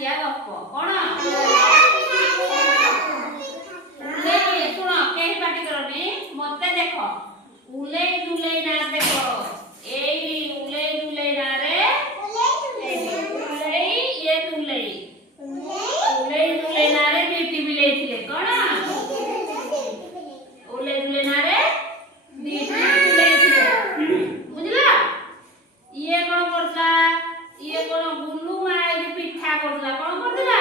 आखिया गप कौन शुण कहीं पार्टी करनी मत देख उले दुले ना देख उले दुले ना रे उले ये दुले ना रे बेटी बिले थिले कौन उले दुले ना रे बेटी बिले थिले बुझला ये कौन करता ये कौन गुल्लू माई पिठा करता कौन करता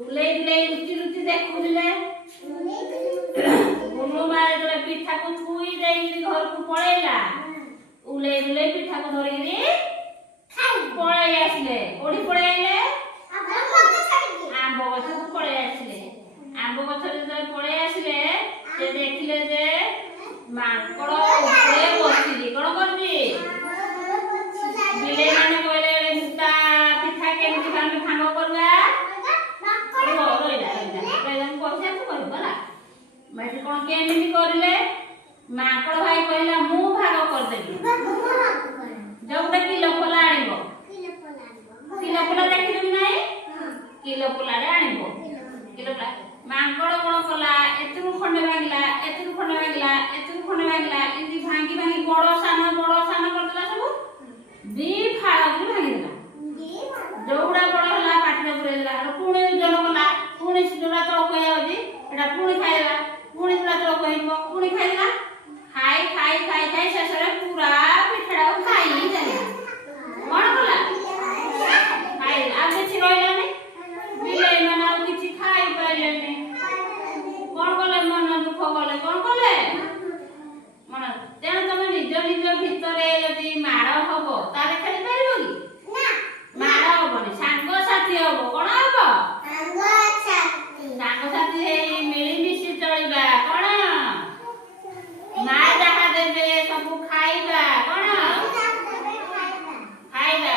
उले दुले रुचि रुचि देखुले गुल्लू माई जो पिठा को छुई देई घर को पळेला उले दुले पिठा को धरि पळै आसले ओडी पळै आइले आंब गछ को पळै आसले आंब गछ रे पळै आसले से देखिले जे माकड़ ऊपर बसिली कोन करबी बिले माने कहले मुक्ता पिठा केमति भांग भांग करबा रोइला प्रेजन पहुंचा तो कहबला मैठी कोन केमति करले माकड़ भाई कहला मु भाग कर देबी जोटा किलो पोला आनिबो किलो पोला देखिलु नाही किलो पोला रे आनिबो किलो पोला माकड़ कोन कला एतरु खंडे भांगला एतरु खंडे भांगला एतरु खंडे भांगला इति भांगी भांगी बड़ सान करतला सब दी फाळा भांगी देला जोड़ा बड़ होला पाटले पुरेला पुणे जन कला पुणे जोड़ा तो कहया होती एटा पुणे खाइला पुणे जोड़ा तो कहइबो पुणे खाइला खाई खाई खाई खाई शेषरे पूरा पिठड़ा खाई जाला कोन कला खाई आ किछि रहला नै बिले माना किछि खाई पाइले नै कोन कले मन दुख कले कोन कले मन तेन तमे निज निज भितरे यदि माड़ हबो तारे खेली पारिबो कि ना माड़ हबोनी सांग साथी हबो कोन हबो सांग साथी हेई मिली मिसी चलिबा कोन मा जहा देबे सब खाइबा कोन खाइबा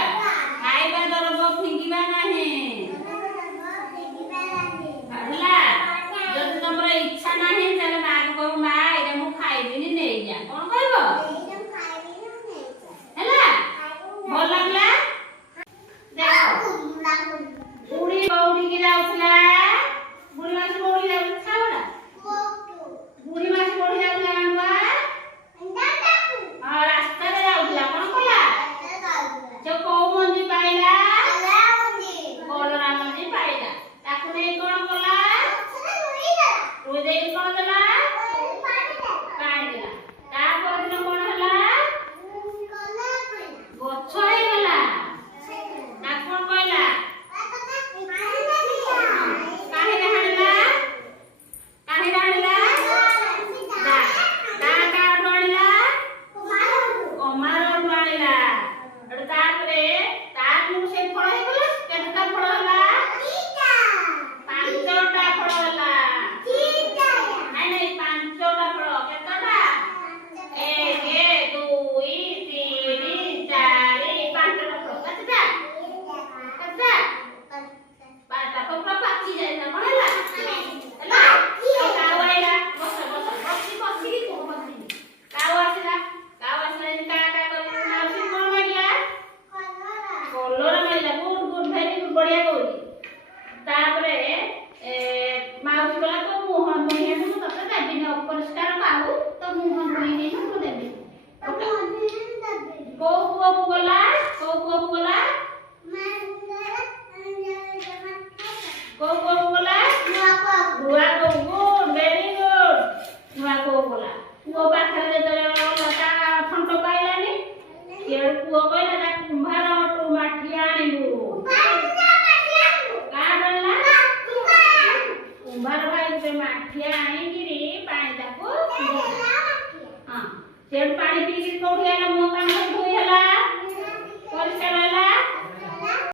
खाइबा दरबो फिंगिबा नाही हला जदि तमरा इच्छा नाही तले मा को मा एटा मु खाइबिनी नै जा कोन कहबो हला भल लागला देखो बुढ़ी बौड़ी की जाउथला बुढ़ी मास बौड़ी जाउ खावडा बुढ़ी मास बौड़ी जाउथला आंबा हां रास्ता रे जाउथला कोन कला जो को मंजी पाइला कोलरा मंजी पाइला ताकु नै कोन कला रोई दे कोन देला पाइ देला ता परदिन कोन हला गछ हे गला ता कोन कहला काहे हाणला दा का डोळला कमार डोळला अड तापरे तार मु से फळ हे गला केनका फळ हला पांचटा फळ हला नाही नाही पांचटा फळ केतटा 1 2 3 4 पांचटा फळ कतटा कतटा पांचटा फळ पाची जाय ना म्हणला हला कावळीला बस बस बसी बसी की कोण बसी काव आसला नी का करला मावशी कोण मागला कलर मागला गुड गुड वेरी गुड बढ़िया कहूची तापरे मावशी बोला तो मुह मुही मु तते देबी न अपरिष्कार पाहु तो मुह मुही मु देबी को को गला